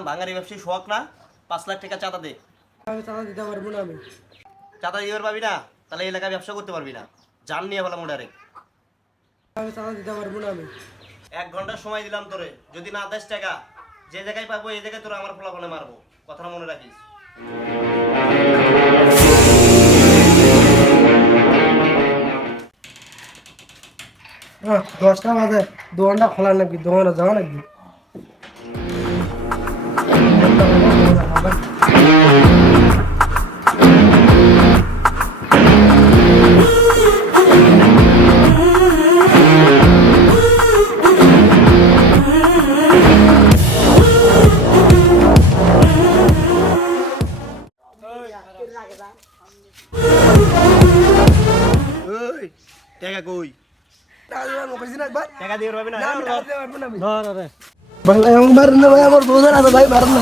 নাম ভাঙারি ব্যবসায়ী শোক না, 5 লাখ টাকা চাঁদা দে। আমি চাঁদা দিতে পারবো না। আমি চাঁদা দিতে পারবি না, তাহলে এই এলাকায় ব্যবসা করতে পারবি না। জান নিয়ে বললাম ডাইরেক্ট। চাঁদা দিতে পারবো না। আমি 1 ঘন্টা সময় দিলাম তোরে, যদি না দেস টাকা, যে জায়গায় পাবো এই জায়গায় তোরা আমার ফলাফলে মারবো, কথাটা মনে রাখিস। হ্যাঁ 10টা বাজে, দোকানটা খোলা নাকি? দোকানে যাওয়া নাকি? ওই টাকা কই? টাকা দিয়ে পারবি না? আমার বোঝার আছে ভাই, মারেন না।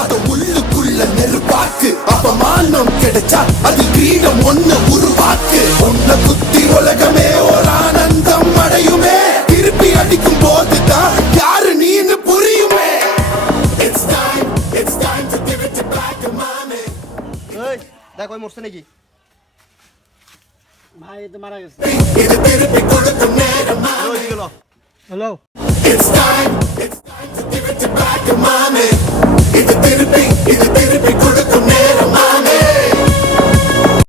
அது உள்ளுக்குள்ள நெருப்பாக்கு அப்பமானம் கிடைச்சா அது கிரீடம் ஒண்ணு உருவாக்கு உன்னை குத்தி உலகமே ஒரு ஆனந்தம் அடையுமே திருப்பி அடிக்கும் போதுதான் யாரு நீன்னு புரியுமே It's time to give it to black and mommy ওই দেখ ওই মরছে নাকি? ভাই তো মারা গেছে। இது திருப்பி கொடுக்கும் நேரம் ওই দিকে ল। Hello, It's time